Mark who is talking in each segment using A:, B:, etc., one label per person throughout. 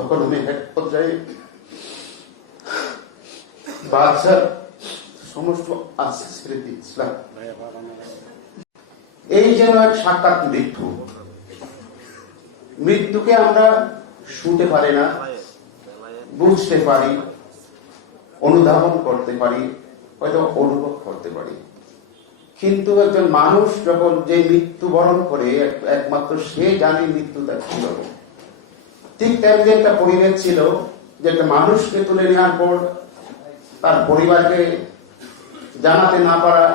A: তখন আমি এক পর্যায়ে বাদশার সমস্ত আশা ছেড়ে দিয়েছিলাম এই যেন এক সাক্ষাৎ মৃত্যু। মৃত্যুকে আমরা শুনতে পারি না, বুঝতে পারি, অনুধাবন করতে পারি, হয়তো অনুভব করতে পারি। কিন্তু একজন মানুষ যখন যে মৃত্যু বরণ করে, একমাত্র সে জানে মৃত্যু তার ছিল ঠিক তেমনি একটা পরিবেশ ছিল যে একটা মানুষকে তুলে নেওয়ার পর তার পরিবারকে জানাতে না পারা,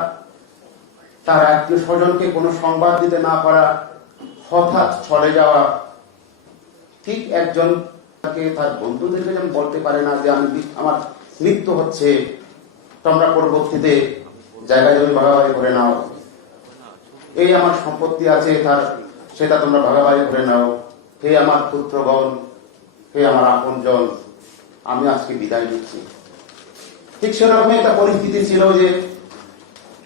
A: তার আত্মীয় স্বজনকে কোনো সংবাদ দিতে না পারা, হঠাৎ চলে যাওয়া। ঠিক একজন তাকে তার বন্ধুদেরকে যেমন বলতে পারে না যে আমি আমার মৃত্যু হচ্ছে, তোমরা পরবর্তীতে জায়গায় জমি ভাগাভাগি করে নাও। এই আমার সম্পত্তি আছে, তার সেটা তোমরা ভাগাভাগি করে নাও। হে আমার পুত্রগণ, হে আমার আপনজন, আমি আজকে বিদায় নিচ্ছি। ঠিক সেরকমই একটা পরিস্থিতি ছিল যে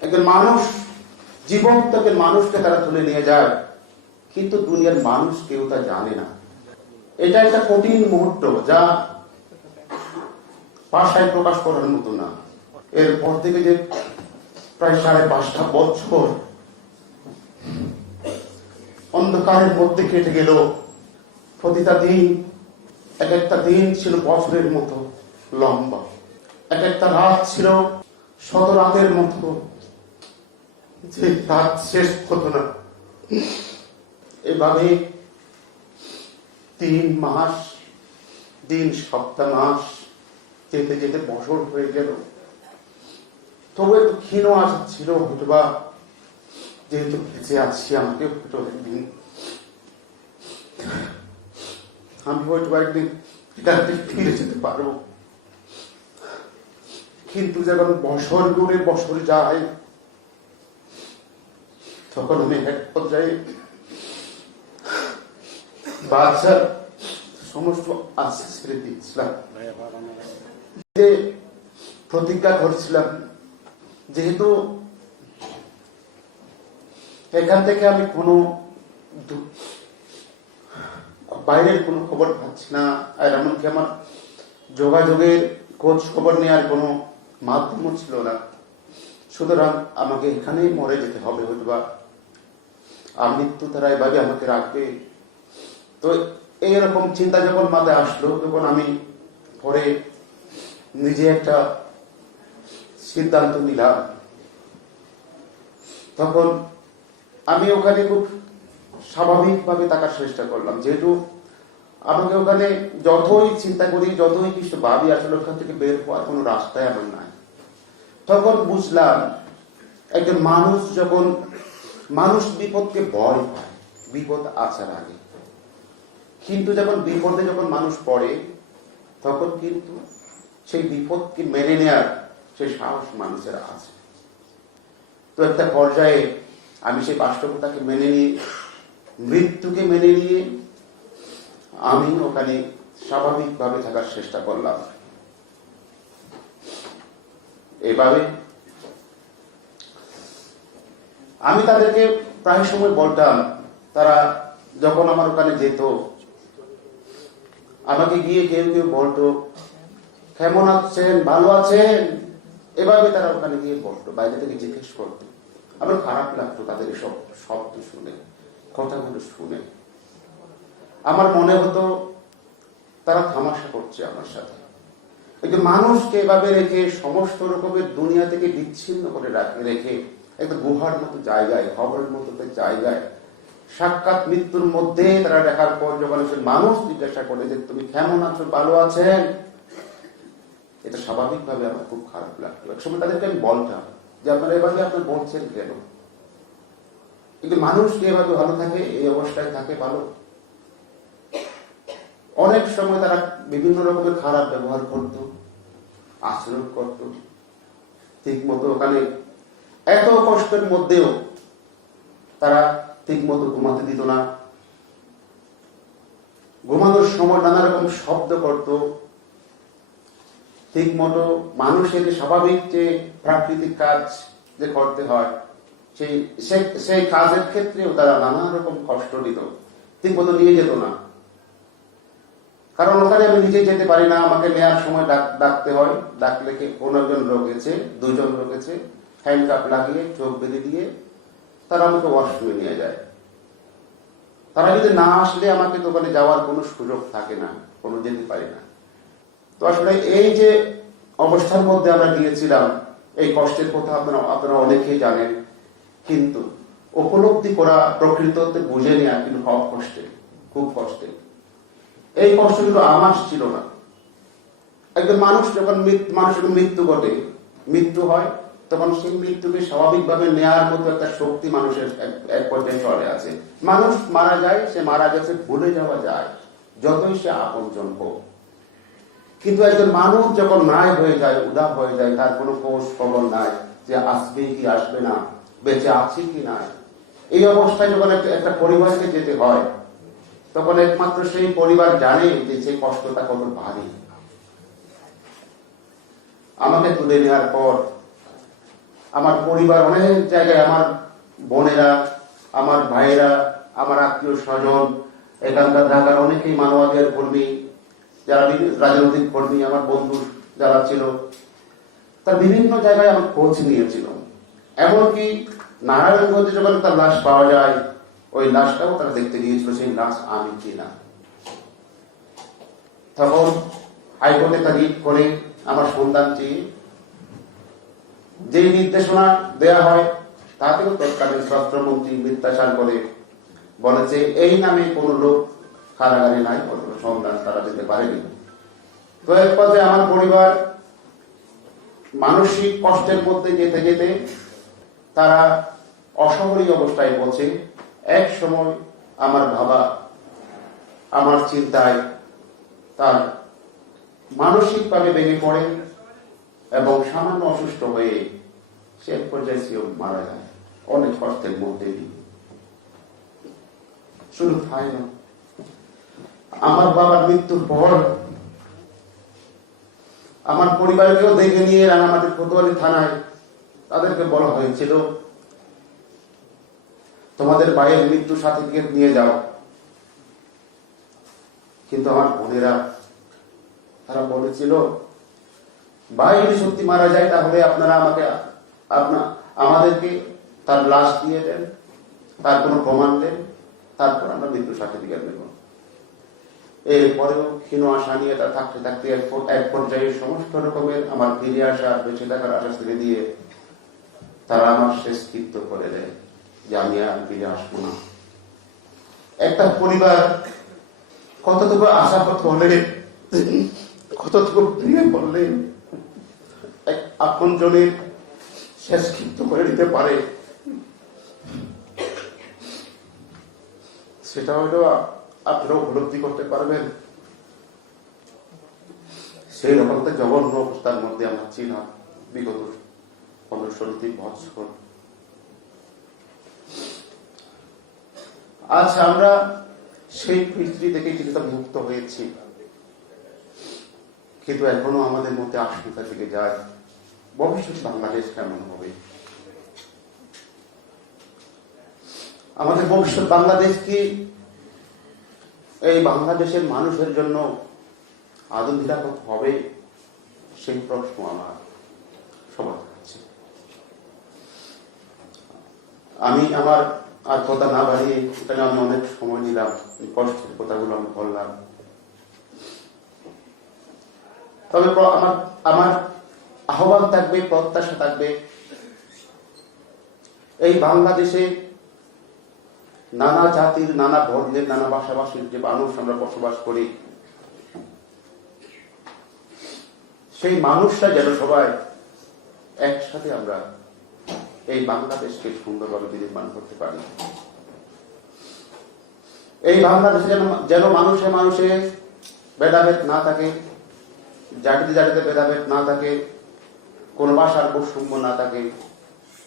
A: একজন মানুষ, জীবন্ত একজন মানুষকে তারা তুলে নিয়ে যায়, কিন্তু দুনিয়ার মানুষ কেউ তা জানে না। এটা একটা কঠিন মুহূর্ত যা ভাষায় প্রকাশ করার মতো না। এরপর থেকে যে প্রায় সাড়ে পাঁচটা বছর অন্ধকারের মধ্যে কেটে গেল প্রতিটা দিন, এক একটা দিন ছিল বছরের মতো লম্বা। এক একটা রাত ছিল শত রাতের মতো। যে রাত শেষ হতো না। এভাবে তিন মাস দিন সপ্তাহ মাস যেতে যেতে বছর হয়ে গেল। তবু একটু ক্ষীণ আশা ছিল হয়তো যেহেতু বেঁচে আছি আমাকে হয়তো একদিন আমি হয়তো একদিন এটাতে ফিরে যেতে পারব। কিন্তু যখন বছর দূরে বছর যায়, তখন আমি এক পর্যায়ে বাদশার সমস্ত আশা ছেড়ে দিয়েছিলাম। যে প্রতিজ্ঞা করছিলাম, যেহেতু এখান থেকে আমি কোনো বাইরের কোনো খবর পাচ্ছি না। আর এমনকি আমার যোগাযোগের খোঁজ খবর নেওয়ার কোনো মাধ্যমও ছিল না। সুতরাং আমাকে এখানেই মরে যেতে হবে হয়তো বা মৃত্যু তারা এভাবে আমাকে রাখবে। তো এইরকম চিন্তা যখন মাথায় আসলো, তখন আমি পরে নিজে একটা সিদ্ধান্ত নিলাম। তখন আমি ওখানে খুব স্বাভাবিকভাবে থাকার চেষ্টা করলাম। যেহেতু আমাকে ওখানে যতই চিন্তা করি, যতই কিছু ভাবি, আসলে ওখান থেকে বের হওয়ার কোনো রাস্তায় আমার নাই। তখন বুঝলাম, একজন মানুষ যখন, মানুষ বিপদকে ভয় পায়, বিপদ আসার আগে। কিন্তু যখন বিপদে যখন মানুষ পড়ে, তখন কিন্তু সেই বিপদকে মেনে নেয়ার সেই সাহস মানুষের আছে। তো একটা পর্যায়ে আমি সেই বাস্তবতাকে মেনে নিয়ে, মৃত্যুকে মেনে নিয়ে আমি ওখানে স্বাভাবিকভাবে থাকার চেষ্টা করলাম। এভাবে আমি তাদেরকে প্রায় সময় বলতাম, তারা যখন আমার ওখানে যেত, আমাকে গিয়ে কেউ কেউ বলতো, কেমন আছেন? ভালো আছেন? এভাবে তারা ওখানে গিয়ে বলতো, বাইরে থেকে জিজ্ঞেস করতো। আমার খারাপ লাগতো তাদের সব শব্দ শুনে, কথাগুলো শুনে। আমার মনে হতো তারা তামাশা করছে আমার সাথে। কিন্তু মানুষকে এভাবে রেখে সমস্ত রকমের দুনিয়া থেকে বিচ্ছিন্ন করে রেখে একটা গুহার মতো জায়গায়, খবরের মতো জায়গায় সাক্ষাৎ মৃত্যুর মধ্যে তারা দেখার পর যখন সে মানুষ জিজ্ঞাসা করে যে, তুমি কেমন আছো? ভালো আছেন? এটা স্বাভাবিকভাবে আমার খুব খারাপ লাগতো। একসময় তাদেরকে আমি বলতাম যে, আপনারা এভাবে আপনার বলছেন কেন? কিন্তু মানুষ কি এভাবে ভালো থাকে? এই অবস্থায় থাকে ভালো? অনেক সময় তারা বিভিন্ন রকমের খারাপ ব্যবহার করত, আচরণ করত। ঠিক মতো ওখানে এত কষ্টের মধ্যেও তারা ঠিক মতো ঘুমাতে দিত না। ঘুমানোর সময় নানা রকম শব্দ করত। ঠিক মতো মানুষের স্বাভাবিক যে প্রাকৃতিক কাজ যে করতে হয়, সেই সেই কাজের ক্ষেত্রেও তারা নানা রকম কষ্ট দিত। ঠিক মতো নিয়ে যেত না। কারণ ওখানে আমি নিজে যেতে পারি না, আমাকে নেওয়ার সময় ডাক- ডাকতে হয়। ডাকলে একজন লোক এসে দুজন লোক এসে হ্যান্ডকাপ লাগিয়ে, চোখ বেঁধে দিয়ে তারা আমাকে ওয়াশরুমে নিয়ে যায়। তারা যদি না আসলে আমাকে ওখানে যাওয়ার কোনো সুযোগ থাকে না, কোনো যেতে পারি না। তো আসলে এই যে অবস্থার মধ্যে আমরা গিয়েছিলাম, এই কষ্টের কথা আপনারা আপনারা অনেকেই জানেন। কিন্তু উপলব্ধি করা প্রকৃততে বুঝে নেওয়া কিন্তু খুব কষ্টে খুব কষ্টে। এই কষ্ট কিন্তু আমার ছিল না। একজন মানুষ যখন মানুষের মৃত্যু ঘটে, মৃত্যু হয়, তখন সেই মৃত্যুকে স্বাভাবিকভাবে নেয়ার মতো একটা শক্তি মানুষের এক- পর্যায়ে চলে আছে মানুষ মারা যায়, সে মারা গেছে, ভুলে যাওয়া যায়, যতই সে আপনজন হোক। কিন্তু একজন মানুষ যখন নাই হয়ে যায় উদাপ হয়ে যায়, তার কোনো কোষ খবর নাই যে আসবে কি আসবে না, বেঁচে আছে কি নাই। এই অবস্থায় যখন একটা পরিবারকে যেতে হয় তখন একমাত্র সেই পরিবার জানে যে সেই কষ্টটা কত ভারী। আমাকে তুলে নেওয়ার পর আমার পরিবার অনেক জায়গায় আমার বোনেরা, আমার ভাইয়েরা, আমার আত্মীয় স্বজন, এখানকার ঢাকার অনেকেই মানবাধিকার কর্মী, যারা রাজনৈতিক কর্মী, আমার বন্ধু যারা ছিল, তার বিভিন্ন জায়গায় আমার খোঁজ নিয়েছিল। এমনকি নারায়ণগঞ্জে যখন তার লাশ পাওয়া যায় ওই লাশটাও তারা দেখতে গিয়েছিল সেই লাশ আমি কিনা তখন হাইকোর্টে তা রিট করে আমার সন্ধান চেয়ে নির্দেশনা দেয়া হয় তাতেও তৎকালীন স্বরাষ্ট্রমন্ত্রী মিথ্যাচার করে। বলেছে, এই নামে কোন লোক কারাগারে নাই, অথবা সন্ধান তারা যেতে পারেনি। তো এক পথে আমার পরিবার মানসিক কষ্টের মধ্যে যেতে যেতে তারা অসহরী অবস্থায় পৌঁছে এক সময় আমার বাবা আমার চিন্তায় তার মানসিকভাবে ভেঙে পড়ে এবং সামান্য অসুস্থ হয়ে সে এক পর্যায়ে মারা যায়। অনেক কষ্টের মধ্যে দিয়ে। শুধু তাই না, আমার বাবার মৃত্যুর পর আমার পরিবারকেও দেখে নিয়ে রাঙামাটির কোতোয়ালি থানায়। তাদেরকে বলা হয়েছিল তোমাদের ভাইয়ের মৃত্যু সার্টিফিকেট নিয়ে যাও। কিন্তু আমার বোনেরা, তারা বলেছিল, ভাই, যদি সত্যি মারা যায়, তাহলে আপনারা আমাকে, আপনা, আমাদেরকে তার লাশ দিয়ে দেন তার কোনো প্রমাণ দেন, তারপর আমরা মৃত্যু সার্টিফিকেট নেব। এরপরেও ক্ষীণ আশা নিয়ে তা থাকতে থাকতে এক পর্যায়ে সমস্ত রকমের আমার ফিরে আসা বেঁচে থাকার আশা ছেড়ে দিয়ে তারা আমার শেষ কৃত্য করে দেয়। যে আমি আর ফিরে আসব না। একটা পরিবার কতটুকু আশা কত হলে কতটুকু প্রিয় করলে, এক আপন জনের শেষ কৃত্য করে দিতে পারে। সেটা আ- আপনারা উপলব্ধি করতে পারবেন। সেই রকম জঘন্য অবস্থার মধ্যে আমরা ছিলাম বিগত পনেরো, ষোলো, তিন বছর আজ আমরা সেই পৃথিবী থেকে কিছুটা মুক্ত হয়েছি। কিন্তু এখনও আমাদের মধ্যে আশঙ্কা থেকে যায়। ভবিষ্যৎ বাংলাদেশ কেমন হবে? আমাদের ভবিষ্যৎ বাংলাদেশ কি? এই বাংলাদেশের মানুষের জন্য আদৌ নিরাপদ হবে? সেই প্রশ্ন আমার সবার কাছে। আমি আমার আর কথা না বাড়িয়ে এখানে আমি অনেক সময় নিলাম। কষ্টের কথাগুলো আমি বললাম। তবে আমার আমার আহ্বান থাকবে, প্রত্যাশা থাকবে, এই বাংলাদেশে নানা জাতির, নানা বর্ণের নানা ভাষাভাষীর যে মানুষ আমরা বসবাস করি, সেই মানুষরা যেন সবাই একসাথে আমরা এই বাংলাদেশকে সুন্দরভাবে নির্মাণ করতে পারি। এই বাংলাদেশে যেন যেন মানুষে মানুষে ভেদাভেদ না থাকে, জাতিতে জাতিতে ভেদাভেদ না থাকে, কোনো ভাষার বৈষম্য না থাকে,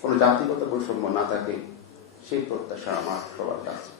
A: কোনো জাতিগত বৈষম্য না থাকে, সেই প্রত্যাশা আমার সবার কাছে।